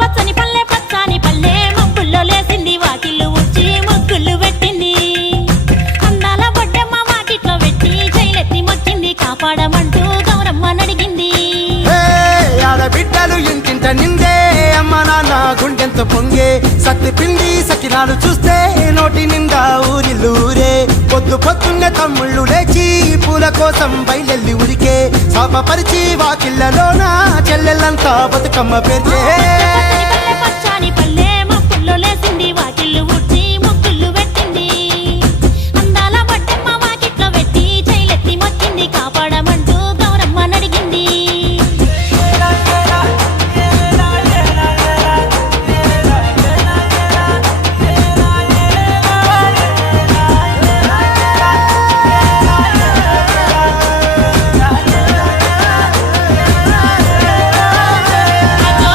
పచ్చని పల్లె పచ్చని పల్లె మబ్బుల్లో లేసింది వాకిళ్ళు ఉచ్చి ముగ్గులు పెట్టింది అందాల బొడ్డమ్మ వాకిట్లో పెట్టి జైలెత్తి మొక్కింది కాపాడమంటూ గౌరమ్మ నడిగింది ఆడబిడ్డలు ఇంటింట నిందే అమ్మ నాన్న గుండెంత పొంగే సత్తి పిండి సకినాలు చూస్తే నోటి నిండా ఊరిల్లూరే పొద్దు పొద్దున్నే తమ్ముళ్ళు లేచి పూల కోసం బయలెల్లి ఉరికే శాపపరిచి వాకిళ్ళలోన చెల్లెళ్ళంతా బతుకమ్మ పేర్చే